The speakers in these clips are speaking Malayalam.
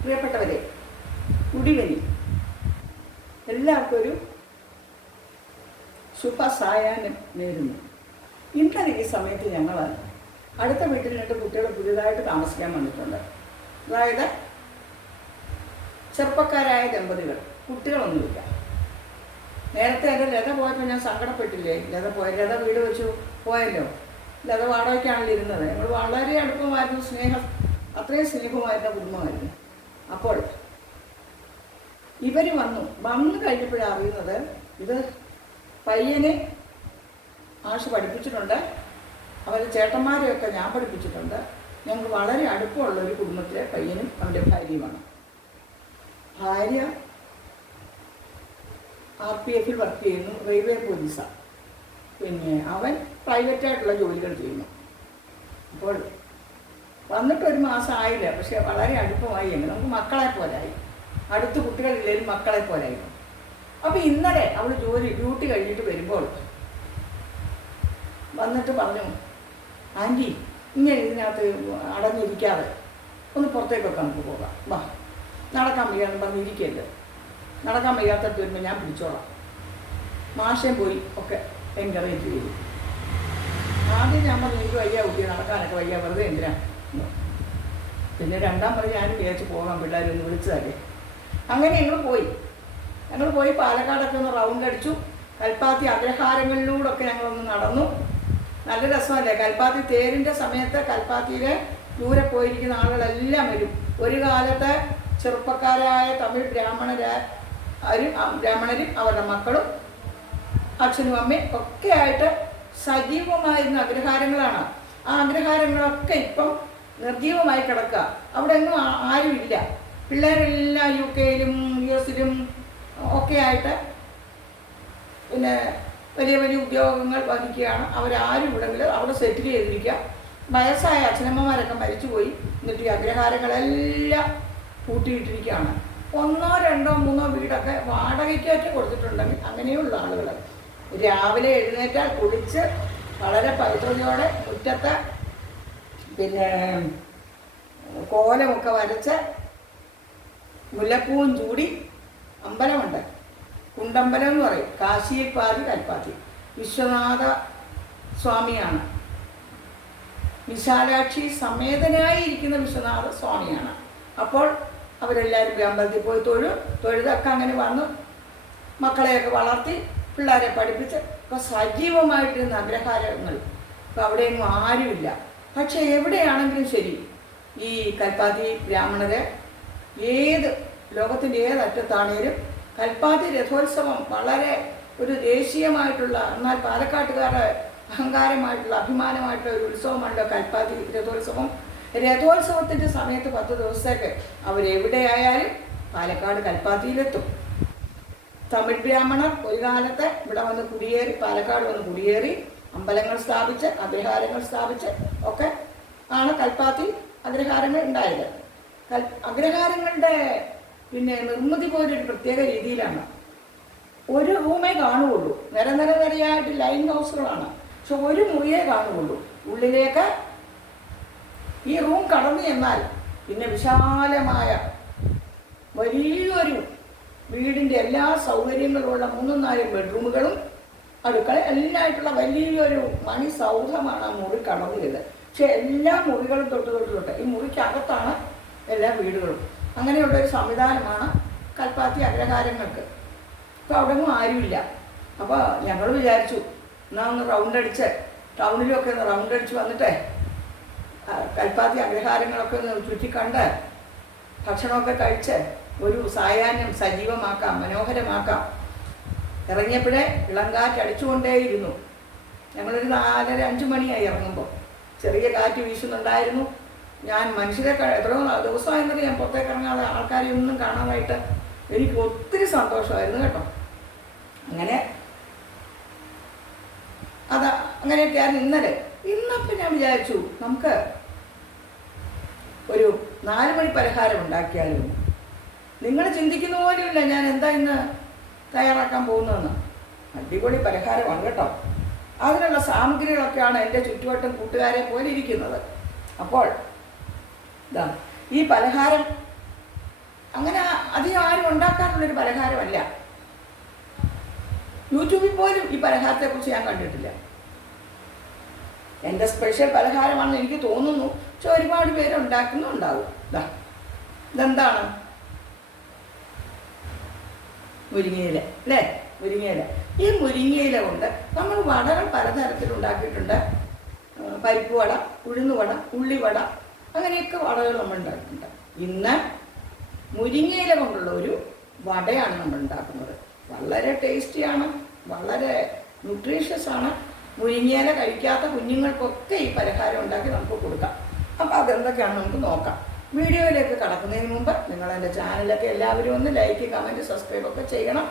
പ്രിയപ്പെട്ടവരെ, കുടിവരി എല്ലാവർക്കും ഒരു ശുഭസായാഹ്നം നേരുന്നു. ഇന്നലെ ഈ സമയത്ത് ഞങ്ങൾ അടുത്ത വീട്ടിൽ രണ്ട് കുട്ടികൾ പുതിയതായിട്ട് താമസിക്കാൻ വന്നിട്ടുണ്ട്. അതായത് ചെറുപ്പക്കാരായ ദമ്പതികൾ, കുട്ടികളൊന്നുമില്ല. നേരത്തെ എൻ്റെ ലത പോയപ്പോൾ ഞാൻ സങ്കടപ്പെട്ടില്ലേ? ലത വീട് വെച്ചു പോയല്ലോ. ലത വാടകയ്ക്കാണല്ലോ ഇരുന്നത്. ഞങ്ങൾ വളരെ അടുപ്പമായിരുന്നു, അത്രയും സ്നേഹമായിരുന്ന കുടുംബമായിരുന്നു. അപ്പോൾ ഇവർ വന്നു കഴിഞ്ഞപ്പോഴാണ് അറിയുന്നത് ഇത് പയ്യനെ ആശ് പഠിപ്പിച്ചിട്ടുണ്ട്, അവരുടെ ചേട്ടന്മാരെയൊക്കെ ഞാൻ പഠിപ്പിച്ചിട്ടുണ്ട്. ഞങ്ങൾക്ക് വളരെ അടുപ്പമുള്ള ഒരു കുടുംബത്തിലെ പയ്യനും അവൻ്റെ ഭാര്യയുമാണ്. ഭാര്യ RPF വർക്ക് ചെയ്യുന്നു, റെയിൽവേ പോലീസാണ്. പിന്നെ അവൻ പ്രൈവറ്റായിട്ടുള്ള ജോലികൾ ചെയ്യുന്നു. അപ്പോൾ വന്നിട്ട് ഒരു മാസം ആയില്ല, പക്ഷെ വളരെ അടുപ്പമായി. നമുക്ക് മക്കളെ പോലായി, അടുത്ത് കുട്ടികളില്ലെങ്കിലും മക്കളെ പോലായിരുന്നു. അപ്പോൾ ഇന്നലെ അവൾ ഡ്യൂട്ടി കഴിഞ്ഞിട്ട് വരുമ്പോൾ വന്നിട്ട് പറഞ്ഞു, ആൻറ്റി ഇങ്ങനെ ഇതിനകത്ത് അടഞ്ഞിരിക്കാതെ ഒന്ന് പുറത്തേക്കൊക്കെ നമുക്ക് പോകാം, വാ, നടക്കാൻ വയ്യാന്ന് പറഞ്ഞിരിക്കരുത്, നടക്കാൻ വയ്യാത്തടത്ത് വരുമ്പോൾ ഞാൻ പിടിച്ചോളാം. മാഷേം പോയി ഒക്കെ എൻകറേജ് ചെയ്തു. ആദ്യം ഞാൻ പറഞ്ഞു എനിക്ക് വയ്യ കുട്ടി, നടക്കാനൊക്കെ വയ്യ, വെറുതെ എന്തിനാ. പിന്നെ രണ്ടാം പറഞ്ഞ് ഞാനും വിചാരിച്ച് പോകാം, പിള്ളേരൊന്ന് വിളിച്ചതല്ലേ. അങ്ങനെ ഞങ്ങൾ പോയി പാലക്കാടൊക്കെ ഒന്ന് റൗണ്ട് അടിച്ചു. കൽപ്പാത്തി അഗ്രഹാരങ്ങളിലൂടെയൊക്കെ ഞങ്ങളൊന്ന് നടന്നു. നല്ല രസമല്ലേ? കൽപ്പാത്തി തേരിൻ്റെ സമയത്ത് കൽപ്പാത്തിയിലെ ദൂരെ പോയിരിക്കുന്ന ആളുകളെല്ലാം വരും. ഒരു കാലത്ത് ചെറുപ്പക്കാരായ തമിഴ് ബ്രാഹ്മണരും അവരുടെ മക്കളും അച്ഛനും അമ്മയും ഒക്കെ ആയിട്ട് സജീവമായിരുന്ന അഗ്രഹാരങ്ങളാണ്. ആ അഗ്രഹാരങ്ങളൊക്കെ ഇപ്പം നിർജീവമായി കിടക്കുക. അവിടെ ഒന്നും ആരുമില്ല. പിള്ളേരെല്ലാം UK യിലും US ലും ഒക്കെ ആയിട്ട് പിന്നെ വലിയ വലിയ ഉദ്യോഗങ്ങൾ വഹിക്കുകയാണ്. അവരാരും ഇവിടെങ്കിലും അവിടെ സെറ്റിൽ ചെയ്തിരിക്കുക. വയസ്സായ അച്ഛനമ്മമാരൊക്കെ മരിച്ചുപോയി. എന്നിട്ട് ഈ അഗ്രഹാരങ്ങളെല്ലാം കൂട്ടിയിട്ടിരിക്കുകയാണ്. 1, 2, 3 വീടൊക്കെ വാടകയ്ക്കൊക്കെ കൊടുത്തിട്ടുണ്ടെങ്കിൽ അങ്ങനെയുള്ള ആളുകൾ രാവിലെ എഴുന്നേറ്റാൽ കുളിച്ച് വളരെ പവിത്രതയോടെ മുറ്റത്ത് പിന്നെ കോലമൊക്കെ വരച്ച് മുല്ലപ്പൂവും ചൂടി അമ്പലമുണ്ട്, കുണ്ടമ്പലം എന്ന് പറയും. കാശിയിൽ പാതി കൽപ്പാത്തി വിശ്വനാഥ സ്വാമിയാണ്. വിശാലാക്ഷി സമേതനായിരിക്കുന്ന വിശ്വനാഥ സ്വാമിയാണ്. അപ്പോൾ അവരെല്ലാവരും അമ്പലത്തിൽ പോയി തൊഴുതൊക്കെ അങ്ങനെ വന്നു മക്കളെയൊക്കെ വളർത്തി പിള്ളേരെ പഠിപ്പിച്ച് ഇപ്പോൾ സജീവമായിട്ടിരുന്ന അഗ്രഹാരങ്ങൾ. ഇപ്പോൾ അവിടെയൊന്നും ആരുമില്ല. പക്ഷേ എവിടെയാണെങ്കിലും ശരി, ഈ കൽപ്പാത്തി ബ്രാഹ്മണരെ ലോകത്തിൻ്റെ ഏതറ്റത്താണേലും കൽപ്പാത്തി രഥോത്സവം വളരെ ഒരു ദേശീയമായിട്ടുള്ള, എന്നാൽ പാലക്കാട്ടുകാരുടെ അഹങ്കാരമായിട്ടുള്ള അഭിമാനമായിട്ടുള്ള ഒരു ഉത്സവമാണല്ലോ കൽപ്പാത്തി രഥോത്സവം. രഥോത്സവത്തിൻ്റെ സമയത്ത് 10 ദിവസത്തേക്ക് അവരെവിടെയായാലും പാലക്കാട് കൽപ്പാത്തിയിലെത്തും. തമിഴ് ബ്രാഹ്മണർ ഒരു കാലത്ത് ഇവിടെ വന്ന് കുടിയേറി, പാലക്കാട് വന്ന് കുടിയേറി അമ്പലങ്ങൾ സ്ഥാപിച്ച് അഗ്രഹാരങ്ങൾ സ്ഥാപിച്ച് ഒക്കെ ആണ് കൽപ്പാത്തി അഗ്രഹാരങ്ങൾ ഉണ്ടായത്. അഗ്രഹാരങ്ങളുടെ പിന്നെ നിർമ്മിതി പോലൊരു പ്രത്യേക രീതിയിലാണ്. ഒരു റൂമേ കാണുകയുള്ളൂ. നിരയായിട്ട് ലൈൻ ഹൗസുകളാണ്, പക്ഷെ ഒരു മുറിയേ കാണുകയുള്ളൂ. ഉള്ളിലേക്ക് ഈ റൂം കടന്നു ചെന്നാൽ പിന്നെ വിശാലമായ വലിയൊരു വീടിൻ്റെ എല്ലാ സൗകര്യങ്ങളുമുള്ള 3-4 ബെഡ്റൂമുകളും അടുക്കള എല്ലായിട്ടുള്ള വലിയൊരു മണി സൗധമാണ് ആ മുറി കടന്നു ചെയ്തത്. പക്ഷെ എല്ലാ മുറികളും തൊട്ട് ഈ മുറിക്കകത്താണ് എല്ലാ വീടുകളും. അങ്ങനെയുള്ളൊരു സംവിധാനമാണ് കൽപ്പാത്തി അഗ്രഹാരങ്ങൾക്ക്. ഇപ്പോൾ അവിടെ ഒന്നും ആരുമില്ല. അപ്പോൾ ഞങ്ങൾ വിചാരിച്ചു എന്നാൽ ഒന്ന് റൗണ്ട് അടിച്ച് ടൗണിലൊക്കെ ഒന്ന് റൗണ്ട് അടിച്ച് വന്നിട്ട് കൽപ്പാത്തി അഗ്രഹാരങ്ങളൊക്കെ ഒന്ന് ചുറ്റിക്കണ്ട് ഭക്ഷണമൊക്കെ കഴിച്ച് ഒരു സായാഹ്നം സജീവമാക്കാം, മനോഹരമാക്കാം. ഇറങ്ങിയപ്പോഴേ ഇളങ്കാറ്റ് അടിച്ചുകൊണ്ടേയിരുന്നു. ഞങ്ങളൊരു 4-5 മണിയായി ഇറങ്ങുമ്പോൾ. ചെറിയ കാറ്റ് വീശുന്നുണ്ടായിരുന്നു. ഞാൻ മനുഷ്യരെ എത്രയോ ദിവസമായിരുന്നത് ഞാൻ പുറത്തേക്ക് ഇറങ്ങാതെ ആൾക്കാരെ ഒന്നും കാണാനായിട്ട് എനിക്ക് ഒത്തിരി സന്തോഷമായിരുന്നു കേട്ടോ. അങ്ങനെയൊക്കെയായിരുന്നു ഇന്നലെ. ഇന്നപ്പോൾ ഞാൻ വിചാരിച്ചു നമുക്ക് ഒരു 4 മണി പലഹാരം ഉണ്ടാക്കിയാലും. നിങ്ങൾ ചിന്തിക്കുന്ന പോലുമില്ല ഞാൻ എന്താ ഇന്ന് തയ്യാറാക്കാൻ പോകുന്നതെന്ന്. അടിപൊളി പലഹാരമാണ് കേട്ടോ. അതിനുള്ള സാമഗ്രികളൊക്കെയാണ് എൻ്റെ ചുറ്റുവട്ടം കൂട്ടുകാരെ പോലെ ഇരിക്കുന്നത്. അപ്പോൾ ഈ പലഹാരം അങ്ങനെ അധികം ആരും ഉണ്ടാക്കാറുള്ളൊരു പലഹാരമല്ല. യൂട്യൂബിൽ പോലും ഈ പലഹാരത്തെക്കുറിച്ച് ഞാൻ കണ്ടിട്ടില്ല. എൻ്റെ സ്പെഷ്യൽ പലഹാരമാണെന്ന് എനിക്ക് തോന്നുന്നു. പക്ഷെ ഒരുപാട് പേര് ഉണ്ടാക്കുന്നുണ്ടാവും. ഇതെന്താണ്? മുരിങ്ങയില അല്ലേ? മുരിങ്ങയില. ഈ മുരിങ്ങയില കൊണ്ട് നമ്മൾ വടകൾ പലതരത്തിൽ ഉണ്ടാക്കിയിട്ടുണ്ട്. പരിപ്പ് വട, ഉഴുന്നുവട, ഉള്ളിവട, അങ്ങനെയൊക്കെ വടകൾ നമ്മൾ ഉണ്ടാക്കിയിട്ടുണ്ട്. ഇന്ന് മുരിങ്ങയില കൊണ്ടുള്ള ഒരു വടയാണ് നമ്മൾ ഉണ്ടാക്കുന്നത്. വളരെ ടേസ്റ്റിയാണ്, വളരെ ന്യൂട്രീഷ്യസ് ആണ്. മുരിങ്ങയില കഴിക്കാത്ത കുഞ്ഞുങ്ങൾക്കൊക്കെ ഈ പലഹാരം ഉണ്ടാക്കി നമുക്ക് കൊടുക്കാം. അപ്പോൾ അതെന്തൊക്കെയാണെന്ന് നമുക്ക് നോക്കാം. വീഡിയോയിലേക്ക് കടക്കുന്നതിന് മുമ്പ് നിങ്ങൾ എൻ്റെ ചാനലൊക്കെ എല്ലാവരും ഒന്ന് ലൈക്ക്, കമൻറ്റ്, സബ്സ്ക്രൈബ് ഒക്കെ ചെയ്യണം.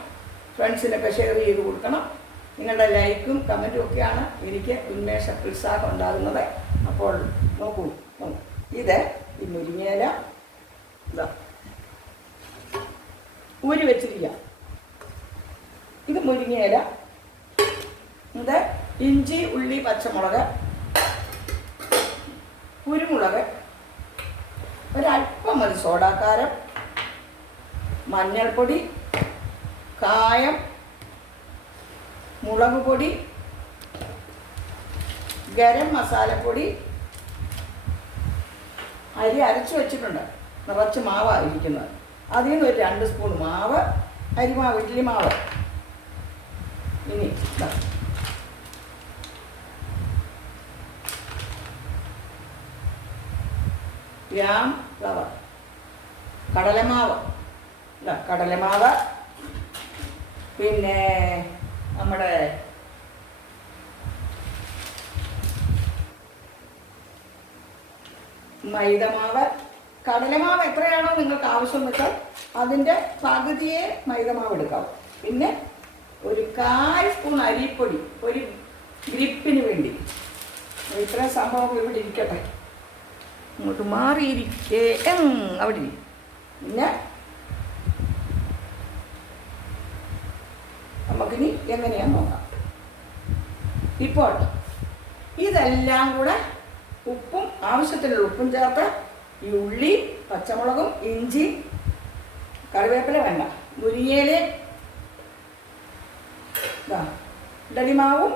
ഫ്രണ്ട്സിനൊക്കെ ഷെയർ ചെയ്ത് കൊടുക്കണം. നിങ്ങളുടെ ലൈക്കും കമൻറ്റും ഒക്കെയാണ് എനിക്ക് ഉന്മേഷം ഉണ്ടാകുന്നത്. അപ്പോൾ നോക്കൂ, ഇത് ഈ മുരിങ്ങയില ഊരി വെച്ചിരിക്കുക. ഇത് മുരിങ്ങയില, ഇത് ഇഞ്ചി, ഉള്ളി, പച്ചമുളക്, കുരുമുളക്, ഒരല്പം മതി സോഡാക്കാരം, മഞ്ഞൾപ്പൊടി, കായം, മുളക് പൊടി, ഗരം മസാലപ്പൊടി, അരി അരച്ച് വെച്ചിട്ടുണ്ട്. നിറച്ച് മാവായിരിക്കുന്നത്. അതിൽ നിന്ന് ഒരു 2 സ്പൂൺ മാവ്, അരിമാവ്, ഇഡ്ഡലി മാവ്. ഇനി ഗ്രാം റവ, കടലമാവ്, കടലമാവ്, പിന്നെ നമ്മുടെ മൈദമാവ്. കടലമാവ് എത്രയാണോ നിങ്ങൾക്ക് ആവശ്യം വെച്ചാൽ അതിൻ്റെ പകുതിയെ മൈദമാവ് എടുക്കാവും. പിന്നെ ഒരു 1/4 സ്പൂൺ അരിപ്പൊടി, ഒരു ഗ്രിപ്പിന് വേണ്ടി. ഇത്രയും സംഭവം ഇവിടെ ഇരിക്കട്ടെ, ഇങ്ങോട്ട് മാറിയിരിക്കേ, അവിടെ ഇരിക്കും. പിന്നെ നമുക്കിനി എങ്ങനെയാന്ന് നോക്കാം. ഇപ്പോൾ ഇതെല്ലാം കൂടെ ഉപ്പും, ആവശ്യത്തിനുള്ള ഉപ്പും ചേർത്ത് ഈ ഉള്ളി, പച്ചമുളകും, ഇഞ്ചി, കറിവേപ്പില വേണ്ട, മുരിങ്ങയില, ഇഡലിമാവും,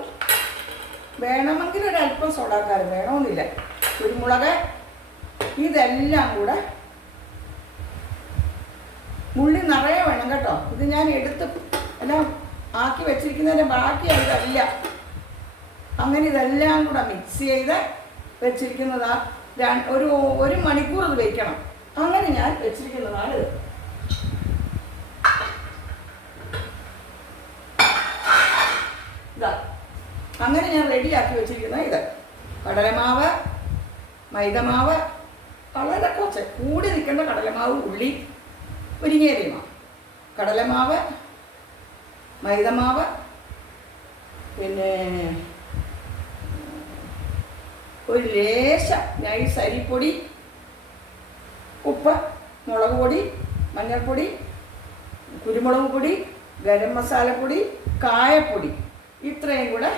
വേണമെങ്കിൽ ഒരല്പം സോഡാക്കാരം, വേണമെന്നില്ല, കുരുമുളക്, ഇതെല്ലാം കൂടെ. ഉള്ളി നിറയെ വേണം കേട്ടോ. ഇത് ഞാൻ എടുത്ത് എല്ലാം ആക്കി വെച്ചിരിക്കുന്നതിൻ്റെ ബാക്കിയായിട്ടല്ല. അങ്ങനെ ഇതെല്ലാം കൂടെ മിക്സ് ചെയ്ത് വെച്ചിരിക്കുന്നതാ. ഒരു മണിക്കൂർ ഇത് വയ്ക്കണം. അങ്ങനെ ഞാൻ വെച്ചിരിക്കുന്നതാണ് ഇത്. അങ്ങനെ ഞാൻ റെഡിയാക്കി വെച്ചിരിക്കുന്ന ഇത് കടലമാവ്, മൈദമാവ്, വളരെ കുറച്ച് കൂടി നിൽക്കേണ്ട കടലമാവ്, ഉള്ളി, മുരിങ്ങയിലയുമാണ്. കടലമാവ്, മൈദമാവ്, പിന്നെ ഒരു ലേശ നൈസ് അരിപ്പൊടി, ഉപ്പ്, മുളക് പൊടി, മഞ്ഞൾപ്പൊടി, കുരുമുളക് പൊടി, ഗരം മസാലപ്പൊടി, കായപ്പൊടി, ഇത്രയും കൂടെ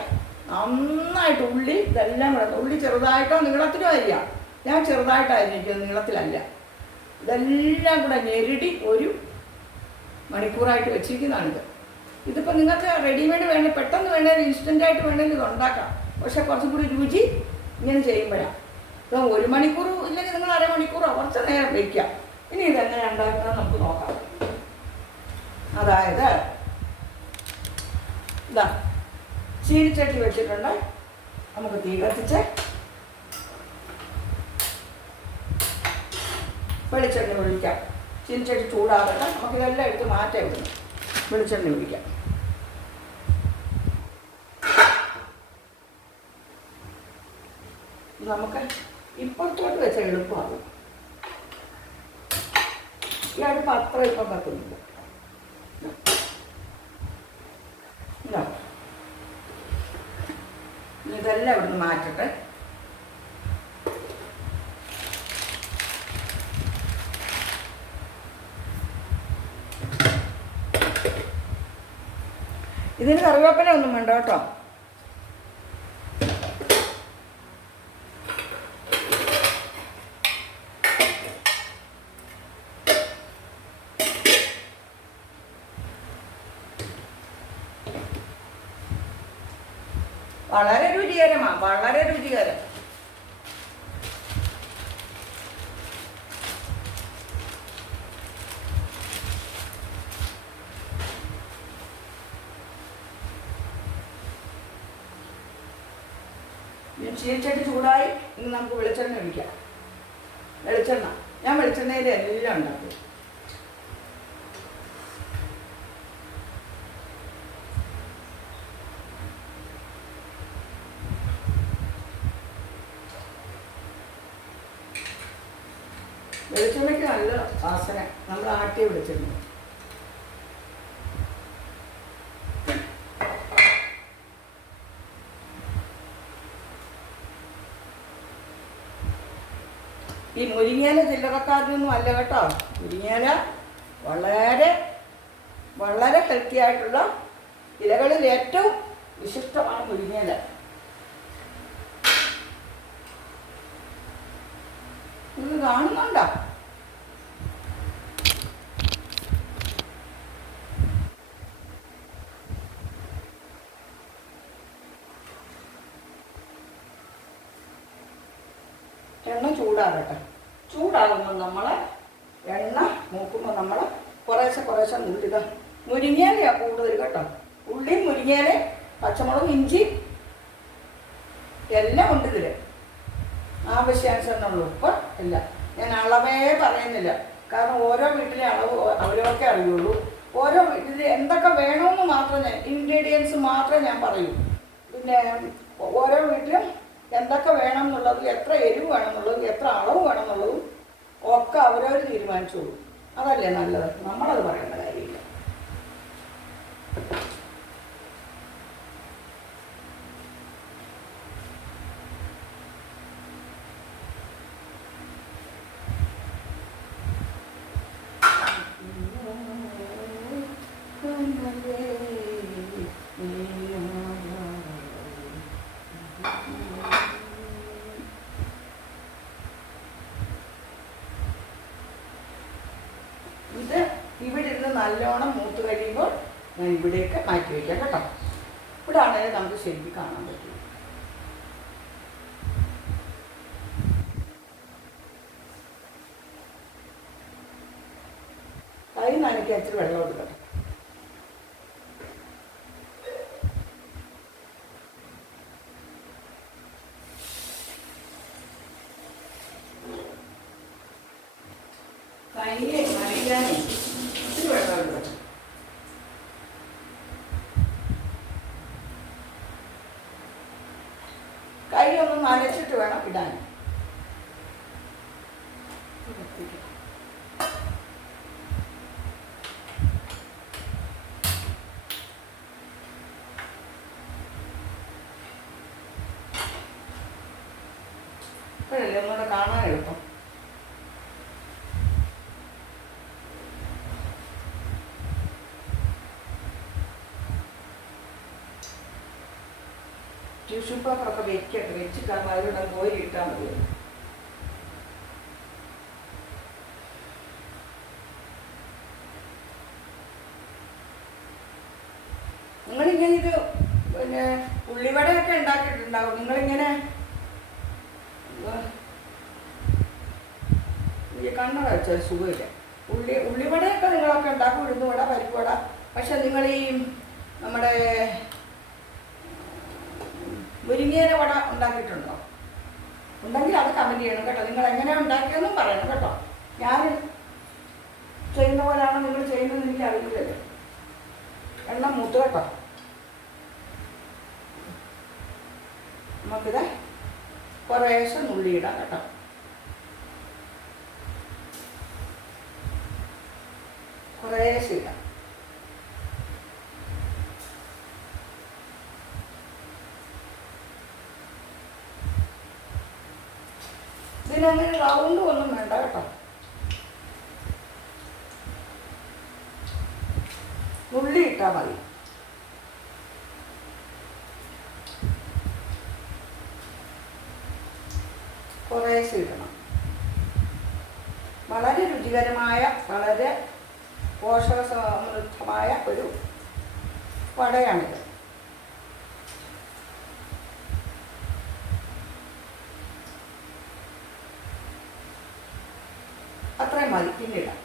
നന്നായിട്ട് ഉള്ളി ഇതെല്ലാം കൂടെ. ഉള്ളി ചെറുതായിട്ടോ നീളത്തിലോ അരിയാം. ഞാൻ ചെറുതായിട്ടായിരിക്കും, നീളത്തിലല്ല. ഇതെല്ലാം കൂടെ ഞെരടി ഒരു മണിക്കൂറായിട്ട് വെച്ചിരിക്കുന്നതാണിത്. ഇതിപ്പോൾ നിങ്ങൾക്ക് റെഡിമെയ്ഡ് വേണ്ട, പെട്ടെന്ന് വേണമെങ്കിൽ ഇൻസ്റ്റൻ്റായിട്ട് വേണമെങ്കിൽ ഇത് ഉണ്ടാക്കാം. പക്ഷെ കുറച്ചും കൂടി രുചി ഇങ്ങനെ ചെയ്യുമ്പോഴാണ്. ഇപ്പം 1 മണിക്കൂർ ഇല്ലെങ്കിൽ നിങ്ങൾ അരമണിക്കൂറോ കുറച്ച് നേരം വയ്ക്കാം. ഇനി ഇതെങ്ങനെ ഉണ്ടാക്കുന്നത് നമുക്ക് നോക്കാം. അതായത് ഇതാ ചീനിച്ചട്ടി വെച്ചിട്ടുണ്ട്. നമുക്ക് തീ കത്തിച്ച് വെളിച്ചെണ്ണ ഒഴിക്കാം. ചീനിച്ചട്ടി ചൂടാകട്ടെ. നമുക്കിതെല്ലാം എടുത്ത് മാറ്റാൻ വിടുന്നു. വെളിച്ചെണ്ണ ഒഴിക്കാം. നമുക്ക് ഇപ്പുറത്തോട്ട് വെച്ചാൽ എളുപ്പമാകും. ഈ അടുപ്പ് അത്ര ഇപ്പം കത്തുന്നില്ല. ഇതെല്ലാം ഇവിടുന്ന് മാറ്റട്ടെ. ഇതിന് കറിവേപ്പില ഒന്നും വേണ്ട കേട്ടോ. വളരെ രുചികരമാണ്, വളരെ രുചികരം. ചീനിച്ചട്ടി ചൂടായി. ഇനി നമുക്ക് വെളിച്ചെണ്ണ ഒഴിക്കാം. വെളിച്ചെണ്ണ, ഞാൻ വെളിച്ചെണ്ണയിൽ എല്ലാം ഉണ്ടാക്കും. വെളിച്ചെണ്ണയ്ക്ക് നല്ല വാസന, നമ്മൾ ആട്ടിയ വെളിച്ചെണ്ണ. ഈ മുരിങ്ങയില ചില്ലറക്കാരനൊന്നും അല്ല കേട്ടോ. മുരിങ്ങയില വളരെ വളരെ ഹെൽത്തി ആയിട്ടുള്ള ഇലകളിൽ ഏറ്റവും വിശിഷ്ടമാണ് മുരിങ്ങയില. ഇത് കാണുന്നുണ്ടോ? എണ്ണ ചൂടാകട്ടെ. ചൂടാകുമ്പോൾ നമ്മൾ എണ്ണ മൂക്കുമ്പോൾ നമ്മൾ കുറേശ്ശെ കുറേശ്ശെ നുള്ളിക. മുരിങ്ങയിലയാണ് കൂടുതൽ കേട്ടോ. ഉള്ളി, മുരിങ്ങയില, പച്ചമുളക്, ഇഞ്ചി എല്ലാം ഉണ്ട് ഇതിൽ. ആവശ്യാനുസരണമുള്ള ഉപ്പ് ഇല്ല. ഞാൻ അളവേ പറയുന്നില്ല, കാരണം ഓരോ വീട്ടിലെ അളവ് അവരൊക്കെ അറിയുള്ളൂ. ഓരോ വീട്ടിൽ എന്തൊക്കെ വേണമെന്ന് മാത്രം ഞാൻ ഇൻഗ്രീഡിയൻസ് മാത്രമേ ഞാൻ പറയൂ. പിന്നെ ഓരോ വീട്ടിലും എന്തൊക്കെ വേണം എന്നുള്ളതും എത്ര എരിവ് വേണം എന്നുള്ളതും എത്ര അളവ് വേണം എന്നുള്ളതും ഒക്കെ അവരവർ തീരുമാനിച്ചോളൂ. അതല്ലേ നല്ലത്, നമ്മളത് പറയേണ്ട കാര്യമില്ല. ഇത് ഇവിടെ ഇരുന്ന് നല്ലോണം മൂത്ത് കഴിയുമ്പോൾ ഞാൻ ഇവിടേക്ക് മാറ്റി വയ്ക്കാം കേട്ടോ. ഇവിടെ ആണെങ്കിൽ നമുക്ക് ശരിക്കും കാണാൻ പറ്റും. കൈ നനയ്ക്കാൻ ഇച്ചിരി വെള്ളം എടുക്കട്ടെ. കൈയെ നനയ്ക്കാനേ ഇച്ചിരി വെള്ളം എടുക്കട്ടെ. കൈ ഒന്ന് നനച്ചിട്ട് വേണം ഇടാൻ. ഇപ്പോഴല്ലേ ഒന്നുകൂടെ കാണാൻ എളുപ്പം. ടിഷ്യൂ പേപ്പറൊക്കെ വെച്ചിട്ട് അതിലൂടെ കോരി ഇട്ടാൽ മതി. നിങ്ങളിങ്ങനെ ഇത് പിന്നെ ഉള്ളിവടയൊക്കെ ഉണ്ടാക്കിയിട്ടുണ്ടാവും. നിങ്ങളിങ്ങനെ കണ്ണട വെച്ചാൽ സുഖമില്ല. ഉള്ളിവടയൊക്കെ നിങ്ങളൊക്കെ ഉണ്ടാക്കും, ഉഴുന്നുവട, പരിപ്പുവട. പക്ഷെ നിങ്ങൾ ഈ നമ്മുടെ മുരിങ്ങയില വട ഉണ്ടാക്കിയിട്ടുണ്ടോ? ഉണ്ടെങ്കിൽ അത് കമൻറ്റ് ചെയ്യണം കേട്ടോ. നിങ്ങൾ എങ്ങനെയാണ് ഉണ്ടാക്കിയതെന്നും പറയണം കേട്ടോ. ഞാൻ ചെയ്യുന്ന പോലെയാണോ നിങ്ങൾ ചെയ്യുന്നതെന്ന് എനിക്ക് അറിയില്ലല്ലോ. എണ്ണ മൂത്ത് കേട്ടോ. നമുക്കിത് കുറേശ്ശെ നുള്ളിയിടാം കേട്ടോ. കുറേശ്ശെ ഇടാം. ഇതിനങ്ങനെ റൗണ്ട് ഒന്നും വേണ്ട കേട്ടോ. നുള്ളി ഇട്ടാൽ മതി. കുറേശ്ശെ ഇടണം. വളരെ രുചികരമായ, വളരെ പോഷകസമൃദ്ധമായ ഒരു വടയാണിത്. അത്രയും മതി. പിന്നിടാം.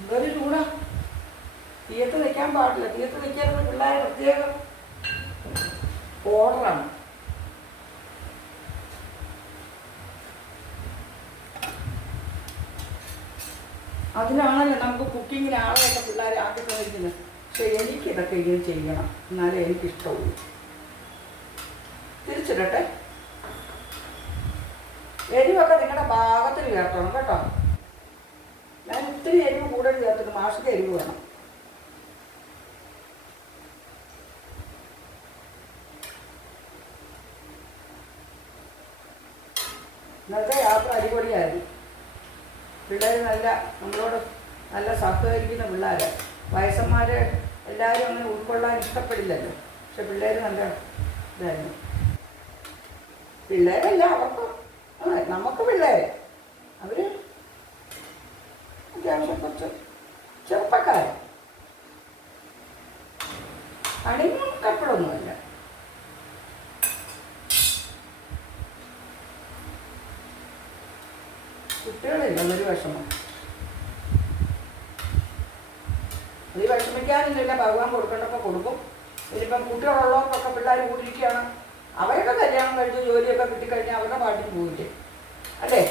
എന്തൊരു ചൂടാ! തീയത്ത് നിൽക്കാൻ പാടില്ല. തീയത്ത് നിൽക്കുന്നത് പിള്ളേർ പ്രത്യേകം ഓർഡറാണ്. അതിനാണല്ലോ നമുക്ക് കുക്കിങ്ങിന് ആളുകളൊക്കെ പിള്ളേരെ ആക്കി തന്നിരിക്കുന്നത്. പക്ഷെ എനിക്കിതൊക്കെ ഇങ്ങനെ ചെയ്യണം, എന്നാലേ എനിക്കിഷ്ടമുള്ളൂ. തിരിച്ചിടട്ടെ. എരിവൊക്കെ നിങ്ങളുടെ ഭാഗത്തിൽ ചേർക്കണം കേട്ടോ. ഞാൻ ഒത്തിരി എരിവ് കൂടുതൽ ചേർത്തിട്ട് മാഷിൻ്റെ എരിവ് വേണം. ഇന്നത്തെ യാത്ര അടിപൊളിയായിരുന്നു. പിള്ളേർ നമ്മളോട് നല്ല സഹകരിക്കുന്ന പിള്ളേർ. വയസ്സന്മാർ എല്ലാവരും അങ്ങനെ ഉൾക്കൊള്ളാൻ ഇഷ്ടപ്പെടില്ലല്ലോ. പക്ഷെ പിള്ളേർ നല്ല ഇതായിരുന്നു. പിള്ളേരല്ല, അവർക്ക് നമുക്ക് പിള്ളേർ അവർ അത്യാവശ്യം കുറച്ച് ചെറുപ്പക്കാർ. അടിമ കപ്പടൊന്നുമല്ല. കുട്ടികളില്ല എന്നൊരു വിഷമം. അത് വിഷമിക്കാനൊന്നുമില്ല. ഭഗവാൻ കൊടുക്കേണ്ടപ്പോൾ കൊടുക്കും. ഇനിയിപ്പം കുട്ടികളുള്ളവർക്കൊക്കെ പിള്ളേർ കൂടിയിരിക്കുകയാണ്. അവരൊക്കെ കല്യാണം കഴിഞ്ഞ് ജോലിയൊക്കെ കിട്ടിക്കഴിഞ്ഞാൽ അവരുടെ പാട്ടിന് പോയില്ലേ, അല്ലേ?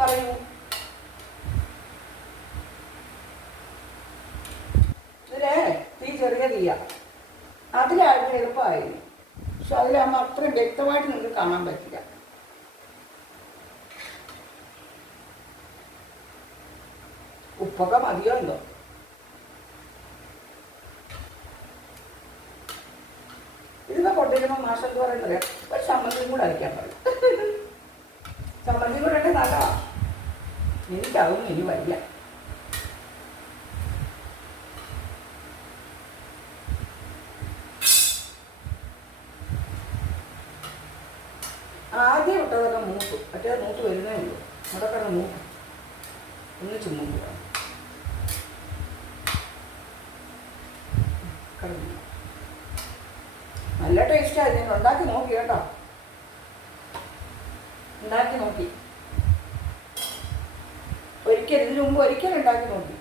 പറയൂ. ഇതിലേ തീ ചെറിയ തീയ, അതിലായിരുന്നു എളുപ്പമായിരുന്നു. പക്ഷെ അതിലാകുമ്പോൾ അത്രയും വ്യക്തമായിട്ട് നിങ്ങൾക്ക് കാണാൻ പറ്റില്ല. ഉപ്പൊക്കെ മതിയോ എന്തോ. ഇതിനെ കൊണ്ടിരുമ്പോൾ മാഷം എന്ന് പറയുന്നത് ഒരു ചമ്മന്തിയും കൂടെ അരയ്ക്കാൻ പറയും. ചമ്മന്തി കൂടെ ഉണ്ടെങ്കിൽ നല്ലതാണ്. എനിക്കതൊന്നും ഇനി വയ്യ. ആദ്യം ഇട്ടതൊക്കെ മൂക്കും, മറ്റേത് മൂത്ത് വരുന്നേ ഉള്ളൂ. അതൊക്കെ മൂക്കും, ഒന്നിച്ച് മൂക്കുക. നല്ല ടേസ്റ്റാണ്. ഞാൻ ഉണ്ടാക്കി നോക്കി കേട്ടോ. ഉണ്ടാക്കി നോക്കി ഒരിക്കൽ, ഇതിനു മുമ്പ് ഒരിക്കലും ഉണ്ടാക്കി നോക്കി.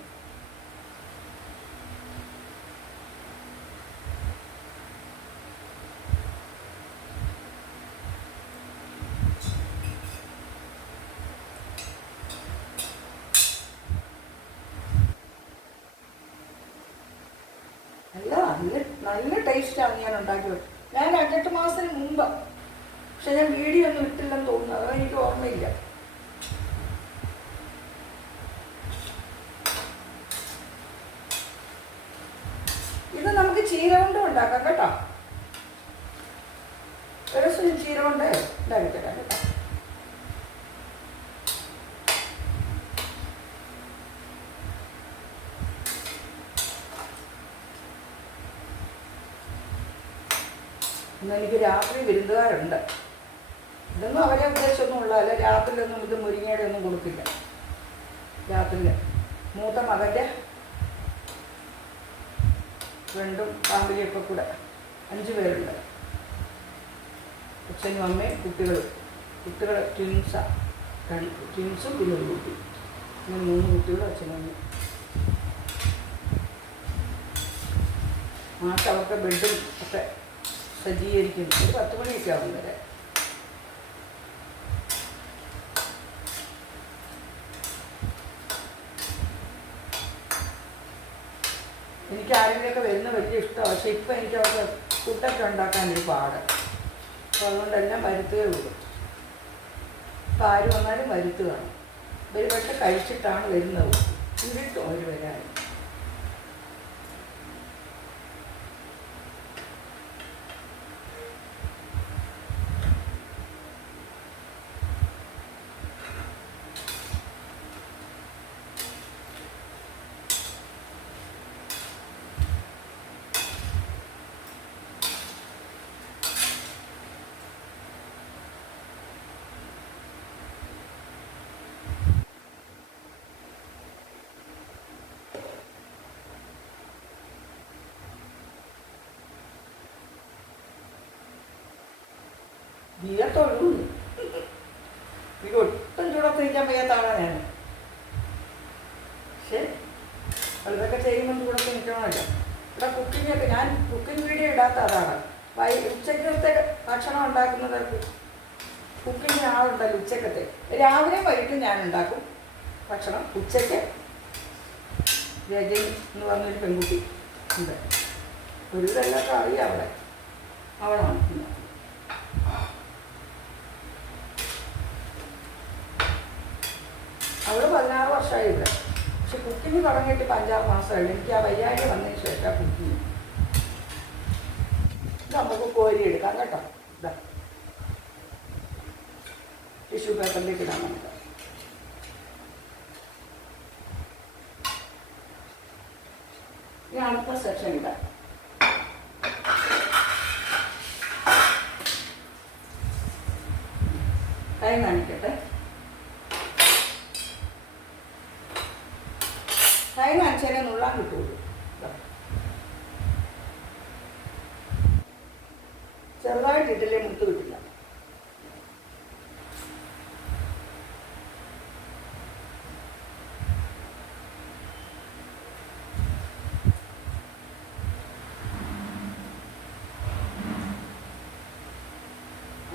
നല്ല ടേസ്റ്റാണ് ഞാൻ ഉണ്ടാക്കിയത്. ഞാൻ 5-8 മാസത്തിന് മുമ്പ്. പക്ഷെ ഞാൻ വീഡിയോ ഒന്നും ഇട്ടില്ലെന്ന് തോന്നുന്നു. അത് എനിക്ക് ഓർമ്മയില്ല. ഇത് നമുക്ക് ചീര കൊണ്ട് ഉണ്ടാക്കാം കേട്ടോ. ഒരു ദിവസം ചീര കൊണ്ട് ഉണ്ടാക്കിത്തരാം കേട്ടോ. ഇന്നെനിക്ക് രാത്രി വിരുന്നുകാരുണ്ട്. ഇതൊന്നും അവരെ ഉദ്ദേശമൊന്നും ഉള്ളതല്ല. രാത്രിയിലൊന്നും ഇത് മുരിങ്ങയുടെ ഒന്നും കൊടുക്കില്ല. രാത്രിയിൽ മൂത്ത മകൻ്റെ ഫ്രണ്ടും ഫാമിലിയൊക്കെ കൂടെ 5 പേരുണ്ട്. അച്ഛനും അമ്മയും കുട്ടികൾ ട്വിൻസും പിന്നെ ഒരു കുട്ടി. അങ്ങനെ 3 കുട്ടികളും അച്ഛനും അമ്മയും. മാസം അവർക്ക് ബെഡും ഒക്കെ സജ്ജീകരിക്കുന്നു. ഒരു 10 മണിയൊക്കെ ആവും വരെ. എനിക്ക് ആരെങ്കിലുമൊക്കെ വരുന്ന വലിയ ഇഷ്ടമാണ്. പക്ഷെ ഇപ്പം എനിക്ക് അവർക്ക് ഫുഡൊക്കെ ഉണ്ടാക്കാൻ ഒരു പാട്. അപ്പോൾ അതുകൊണ്ടെല്ലാം വരുത്തുകയേ ഉള്ളൂ. ഇപ്പം ആര് വന്നാലും വരുത്തുകയാണ്. ഇവർ പക്ഷെ കഴിച്ചിട്ടാണ് വരുന്നത്. ഇരുട്ടും അവർ വരാൻ. വിയർത്തൊഴുകുന്നു. എനിക്ക് ഒട്ടും ചൂടത്ത് നിൽക്കാൻ വയ്യാത്താണ് ഞാൻ. പക്ഷേ അതൊക്കെ ചെയ്യുമ്പോൾ ചൂടത്ത് നിൽക്കണമല്ലോ. ഇവിടെ കുക്കിങ്ങൊക്കെ ഞാൻ കുക്കിംഗ് വീഡിയോ ഇടാത്ത അതാണ്. ഉച്ചക്കത്തെ ഭക്ഷണം ഉണ്ടാക്കുന്നത് കുക്കിങ്ങിന് ആളുണ്ടല്ലോ. ഉച്ചക്കത്തെ രാവിലെയും വൈകിട്ടും ഞാൻ ഉണ്ടാക്കും ഭക്ഷണം. ഉച്ചയ്ക്ക് രജനി എന്ന് പറഞ്ഞൊരു പെൺകുട്ടി ഉണ്ട്. ഒരു ഇതെല്ലാം അറിയാം അവിടെ. അവളാണ് അവള് 16 വർഷമായി ഇവിടെ. പക്ഷെ കുക്കിങ് തുടങ്ങിയിട്ട് ഇപ്പം 5-6 മാസമായിട്ട്. എനിക്ക് ആ വയ്യായ്ക വന്നതിന് ശേഷം കുക്കിങ്. ഇത് നമുക്ക് കോരി എടുക്കാം കേട്ടോ. ഇതാ ടിഷ്യൂ പേപ്പറിലേക്ക് ഇടാൻ നമുക്ക്. ഇനി അടുത്ത സെക്ഷൻ ഇടാം. കൈ കാണിക്കട്ടെ. കൈ കാണിച്ചാലേ നുള്ളാൻ കിട്ടുള്ളൂ. ചെറുതായിട്ടിട്ടില്ലേ മുത്ത് കിട്ടില്ല.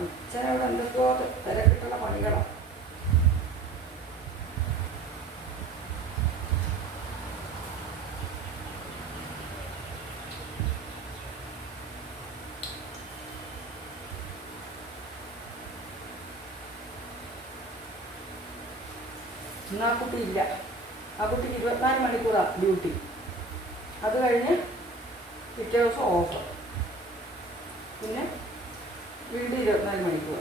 അച്ഛനവിടെ എന്തൊക്കെയോ തിരക്കിട്ടുള്ള പണികളാണ്. ഇന്ന് ആ കുട്ടി ഇല്ല. ആ കുട്ടിക്ക് 24 മണിക്കൂറാണ് ഡ്യൂട്ടി. അത് കഴിഞ്ഞ് പിറ്റേ ദിവസം ഓഫ്. പിന്നെ വീണ്ടും 24 മണിക്കൂർ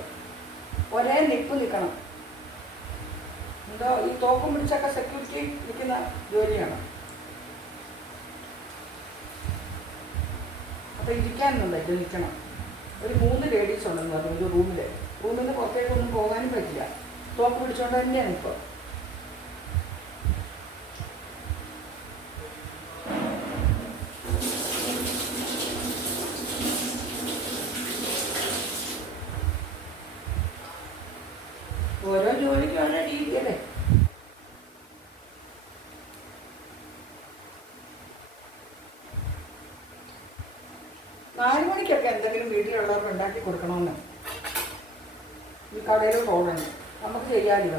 ഒരേ നിൽപ്പ് നിൽക്കണം. എന്തോ ഈ തോക്കും പിടിച്ചൊക്കെ സെക്യൂരിറ്റി നിൽക്കുന്ന ജോലിയാണ്. അപ്പോൾ ഇരിക്കാനൊന്നുമില്ല, നിൽക്കണം. ഒരു 3 ലേഡീസ് ഉണ്ടെന്ന് പറഞ്ഞു ഒരു റൂമിൽ നിന്ന് പുറത്തേക്കൊന്നും പോകാനും പറ്റില്ല. തോക്ക് പിടിച്ചുകൊണ്ട് തന്നെയാണ് ഇപ്പോൾ. ഓരോ ജോലിക്കും ഓരോ രീതിയല്ലേ. നാല് മണിക്കൊക്കെ എന്തെങ്കിലും വീട്ടിലുള്ളവർക്ക് ഉണ്ടാക്കി കൊടുക്കണമെന്ന് ഈ കടയിൽ പോകണം. നമുക്ക് ചെയ്യാനില്ല.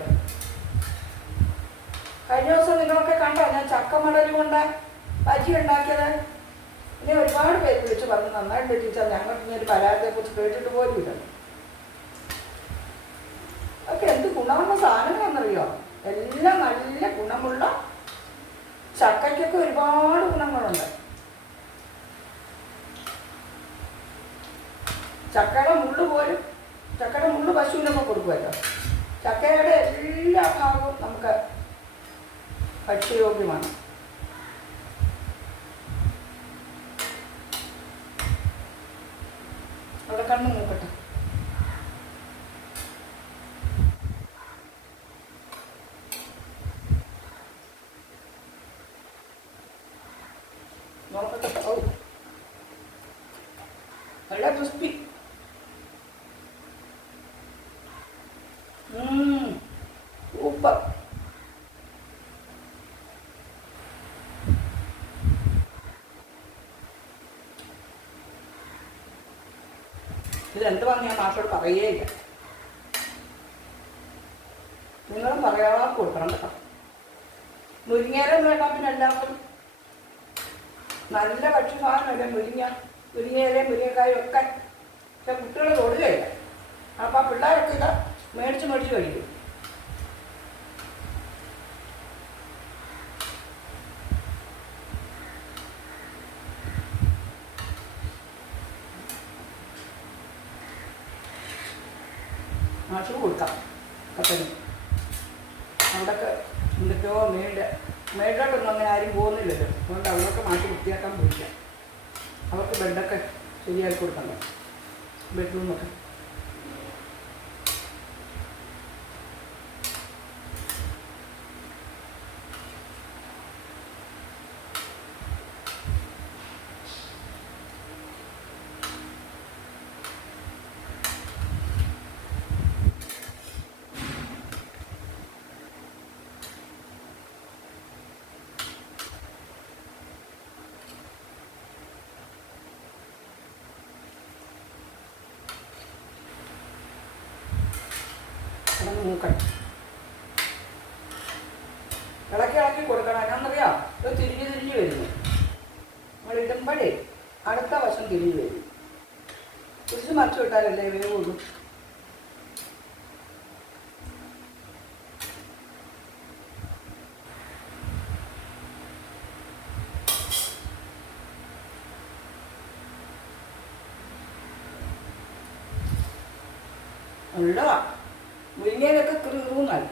കഴിഞ്ഞ ദിവസം നിങ്ങളൊക്കെ കണ്ടോ ഞാൻ ചക്കമടലും കൊണ്ട് ബജി ഉണ്ടാക്കിയത്? ഇനി ഒരുപാട് പേര് വിളിച്ച് പറഞ്ഞു നന്നായിട്ട് ടീച്ചർ, ഞങ്ങൾക്ക് ഇനി ഒരു പരാജയത്തെക്കുറിച്ച് കേട്ടിട്ട് പോലും ഇല്ല. ഒക്കെ എന്ത് ഗുണമുള്ള സാധനമാണെന്നറിയോ? എല്ലാം നല്ല ഗുണമുള്ള. ചക്കയ്ക്കൊക്കെ ഒരുപാട് ഗുണങ്ങളുണ്ട്. ചക്കയുടെ മുള്ള് പശുവിനൊക്കെ കൊടുക്കുമല്ലോ. ചക്കയുടെ എല്ലാ ഭാഗവും നമുക്ക് ഭക്ഷ്യയോഗ്യമാണ്. അവിടെ കണ്ണു നോക്കട്ടെ. നോക്കട്ടെ. ഓ നല്ല ക്രിസ്പി. സൂപ്പർ. ഇതെന്തുവാന്ന് ഞാൻ മാഷോട് പറയുകയില്ല. നിങ്ങളും പറയാതെ കൊടുക്കണം കേട്ടോ. മുരിങ്ങയില വേണം. പിന്നെ എല്ലാവർക്കും നല്ല ഭക്ഷ്യസാധനമല്ലേ മുരിങ്ങയിലയും മുരിങ്ങക്കായും ഒക്കെ. പക്ഷെ കുട്ടികൾ തൊടുകയില്ല. അപ്പോൾ പിള്ളേരൊക്കെ ഇത് മേടിച്ച് കഴിക്കും. മാഷ് കൊടുക്കാം കപ്പന്. അവിടെയൊക്കെ എന്തൊക്കെയോ മേളിലോട്ടൊന്നും അങ്ങനെ ആരും പോകുന്നില്ലല്ലോ. അതുകൊണ്ട് അവിടെയൊക്കെ മാറ്റി വൃത്തിയാക്കാൻ പോയില്ല. അവർക്ക് ബെഡൊക്കെ ശരിയാക്കി കൊടുക്കണ്ടേ, ബെഡ്റൂമൊക്കെ. കിടന്ന് മൂക്കണം. ഇളക്കി ഇളക്കി കൊടുക്കണം. എന്നാന്നറിയാം, ഇത് തിരിഞ്ഞ് വരുന്നു. നമ്മൾ ഇടുമ്പോഴേ അടുത്ത വശം തിരിഞ്ഞ് വരും. തിരിച്ച് മറിച്ച് വിട്ടാലല്ലേ വേവുള്ളൂ. നല്ലതാ. മുരിങ്ങയിലൊക്കെ കീറുന്നായി.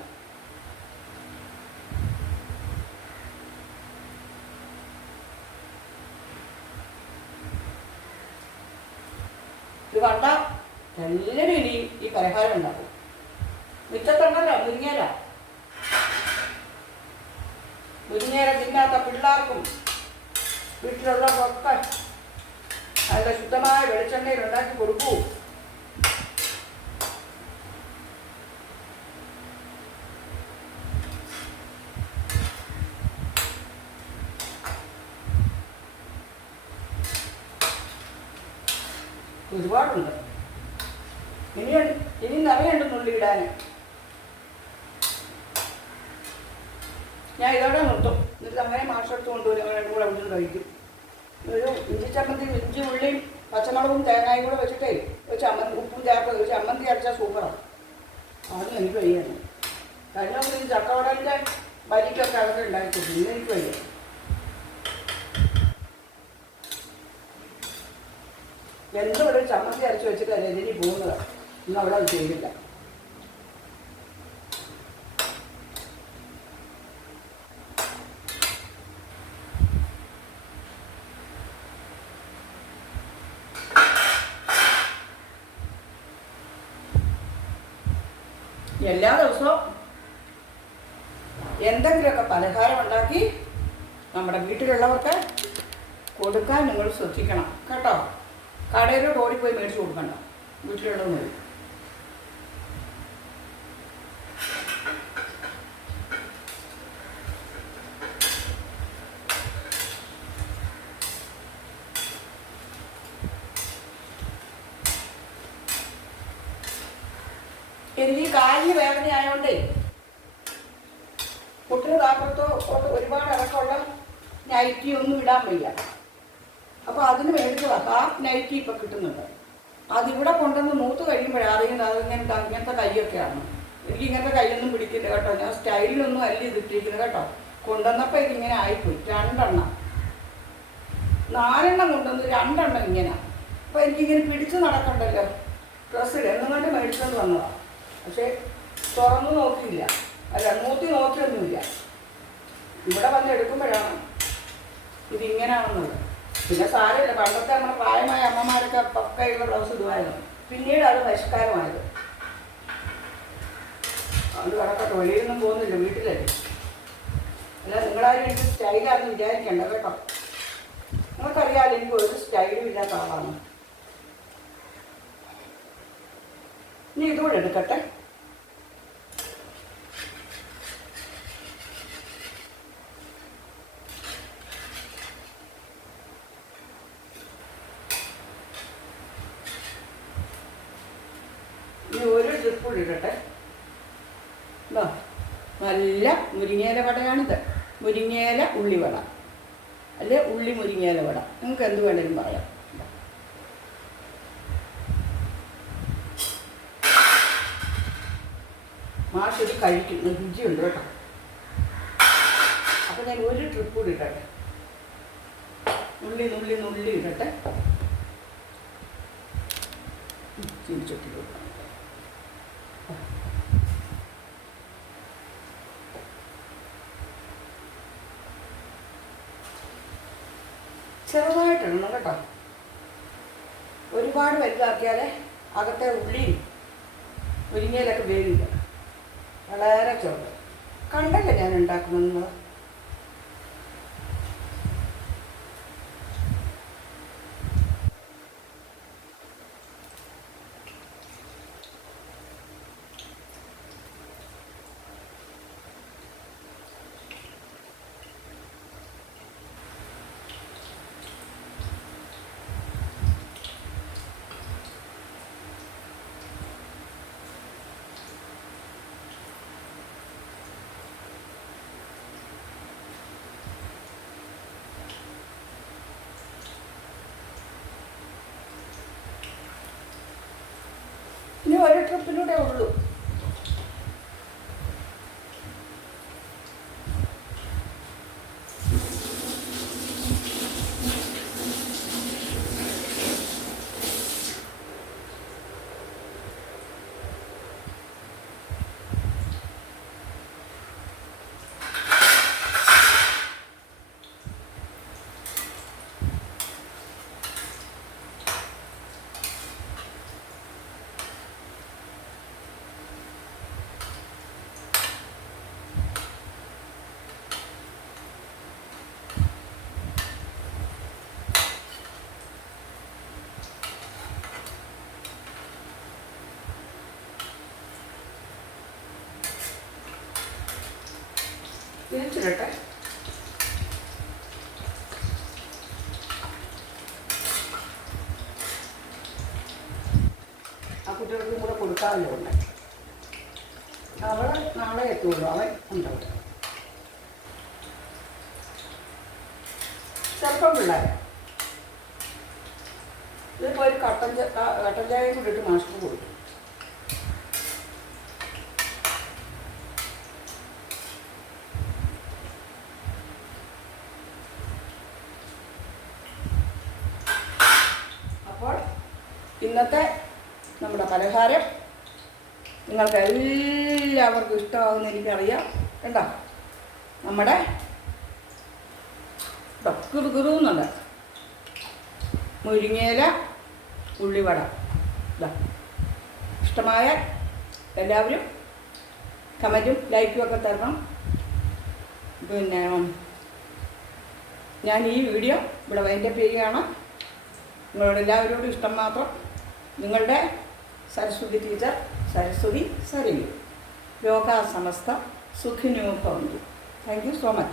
ഇത് കണ്ട എല്ലാവരും ഇനി ഈ പലഹാരം ഉണ്ടാക്കും. മിച്ചത്തുണ്ടല്ലോ മുരിങ്ങയില. മുരിങ്ങയില തിന്നാത്ത പിള്ളേർക്കും വീട്ടിലുള്ളവർക്കൊക്കെ നല്ല ശുദ്ധമായ വെളിച്ചെണ്ണയിൽ ഉണ്ടാക്കി കൊടുക്കൂ. ഒരുപാടുണ്ട്. ഇനി നിറയുണ്ട് നുള്ളി ഇടാൻ. ഞാൻ ഇതോടെ നിർത്തും. എന്നിട്ട് അങ്ങനെ മാഷെടുത്ത് കൊണ്ടുവരും. രണ്ടും കൂടെ അവിടുന്ന് കഴിക്കും. ഒരു ഇഞ്ചി ചമ്മന്തി, ഇഞ്ചി ഉള്ളിയും പച്ചമുളകും തേങ്ങയും കൂടെ വെച്ചിട്ടേ ഒരു ചമ്മന്തി, ഉപ്പും ചേർത്ത് ഒരു ചമ്മന്തി അരച്ചാൽ സൂപ്പറാണ്. അതൊന്നും എനിക്ക് വയ്യാണ്. കഴിഞ്ഞ ദിവസം ഈ ചക്കവടലിൻ്റെ വരിക്കൊക്കെ അതൊക്കെ ഉണ്ടാക്കിയിട്ടുണ്ട്. ഇന്ന് എനിക്ക് വയ്യ. എന്തും ഇവിടെ ചമ്മന്തി അരച്ച് വെച്ചിട്ട് രജനി പോകുന്നതാണ്. ഇന്ന് അവിടെ അത് ചെയ്തില്ല. എല്ലാ ദിവസവും എന്തെങ്കിലുമൊക്കെ പലഹാരം ഉണ്ടാക്കി നമ്മുടെ വീട്ടിലുള്ളവർക്ക് കൊടുക്കാൻ നിങ്ങൾ ശ്രദ്ധിക്കണം കേട്ടോ. കടയിലോട്ട് ഓടിപ്പോയി മേടിച്ച് കൊടുക്കണ്ട. വീട്ടിലുള്ളത് മതി. എനിക്ക് ഈ കാലിന് വേദനയായതുകൊണ്ടേ കുട്ടിന് താപ്പുറത്തോ ഒരുപാട് ഇറക്കമുള്ള നൈറ്റി ഒന്നും ഇടാൻ വയ്യ. അപ്പോൾ അതിന് മേടിച്ചതാണ്. ഹാഫ് നൈറ്റി ഇപ്പം കിട്ടുന്നുണ്ട്. അതിവിടെ കൊണ്ടുവന്ന് മൂത്ത് കഴിയുമ്പോഴേ അറിയുന്നത് ഇങ്ങനത്തെ കൈയൊക്കെയാണ്. എനിക്ക് ഇങ്ങനത്തെ കൈയൊന്നും പിടിക്കില്ല കേട്ടോ. ഞാൻ സ്റ്റൈലിലൊന്നും അല്ല ഇതിട്ടിരിക്കുന്നത് കേട്ടോ. കൊണ്ടുവന്നപ്പോൾ ഇതിങ്ങനെ ആയിപ്പോയി. 2 എണ്ണം 4 എണ്ണം കൊണ്ടുവന്ന് 2 എണ്ണം ഇങ്ങനെ. അപ്പോൾ എനിക്കിങ്ങനെ പിടിച്ച് നടക്കണ്ടല്ലോ ഡ്രസ്സിൽ എന്നുകൊണ്ട് മേടിച്ചുകൊണ്ട് വന്നതാണ്. പക്ഷേ തുറന്നു നോക്കിയില്ല. അല്ല, മൂത്തി നോക്കിയൊന്നുമില്ല. ഇവിടെ വന്ന് എടുക്കുമ്പോഴാണ് ഇതിങ്ങനെയാണെന്നുള്ളത്. പിന്നെ സാരമില്ല. പണ്ടത്തെ നമ്മുടെ പ്രായമായ അമ്മമാരൊക്കെ പക്കയുള്ള ബ്ലൗസ് ഇടുമായിരുന്നു. പിന്നീട് അത് പരിഷ്കാരമായത്. അതുകൊണ്ട് കിടക്കട്ടെ. വെളിയിലൊന്നും പോകുന്നില്ല, വീട്ടിലല്ലേ. അല്ല, നിങ്ങളാരും എനിക്ക് സ്റ്റൈലാണെന്ന് വിചാരിക്കണ്ട കേട്ടോ. നിങ്ങൾക്കറിയാമല്ലോ എനിക്ക് ഒരു സ്റ്റൈലും ഇല്ലാത്ത ആളാണ്. ഇനി ഇതുകൂടെ എടുക്കട്ടെ. ഇനി ഒരു ട്രിപ്പ് കൂടി ഇടട്ടെ. നല്ല മുരിങ്ങയില വടയാണിത്. മുരിങ്ങയില ഉള്ളിവട, അല്ലെ ഉള്ളി മുരിങ്ങയില വട, നിങ്ങൾക്ക് എന്ത് വേണേലും പറയാം. മാഷൊരു കഴിക്കുന്ന രുചിയുണ്ട് കേട്ടോ. അപ്പം ഞാൻ ഒരു ട്രിപ്പ് കൂടി ഇടട്ടെ. നുള്ളി ഇടട്ടെ. ചീനിച്ചട്ടി കൊടുക്കാം. ചെറുതായിട്ടിടണം കേട്ടോ. ഒരുപാട് വലുതാക്കിയാൽ അകത്തെ ഉള്ളിയും മുരിങ്ങയിലൊക്കെ വേവില്ല. വളരെ ചെറുത്. കണ്ടല്ലേ ഞാൻ ഉണ്ടാക്കുന്നത്. ഒരു ട്രിപ്പിലൂടെ ഉള്ളൂ. തിരിച്ചിടട്ടെ. ആ കുട്ടികൾക്കും കൂടെ കൊടുക്കാമല്ലോ ഉണ്ട്. അവൾ നാളെ എത്തുള്ളൂ, അവൻ ഉണ്ടാവും. ചെറുപ്പം പിള്ളേർ ഇതിപ്പോൾ ഒരു കട്ടൻ ചായ കൂടി ഇട്ട് മാസ്റ്റർ കൊടുത്തു. ഇന്നത്തെ നമ്മുടെ പലഹാരം നിങ്ങൾക്ക് എല്ലാവർക്കും ഇഷ്ടമാകുമെന്ന് എനിക്കറിയാം. കണ്ടോ, നമ്മുടെ കുറുകുറുന്നുണ്ട് മുരിങ്ങയില ഉള്ളിവട. ഇഷ്ടമായ എല്ലാവരും കമൻറ്റും ലൈക്കും ഒക്കെ തരണം. പിന്നെ ഞാൻ ഈ വീഡിയോ ഇവിടെ വൈൻഡപ്പ് ചെയ്യുകയാണ്. നിങ്ങളോട് എല്ലാവരോടും ഇഷ്ടം മാത്രം. നിങ്ങളുടെ സരസ്വതി ടീച്ചർ, സരസ്വതി സരയു. ലോകാ സമസ്ത സുഖിനോ ഭവന്തു. Thank you so much.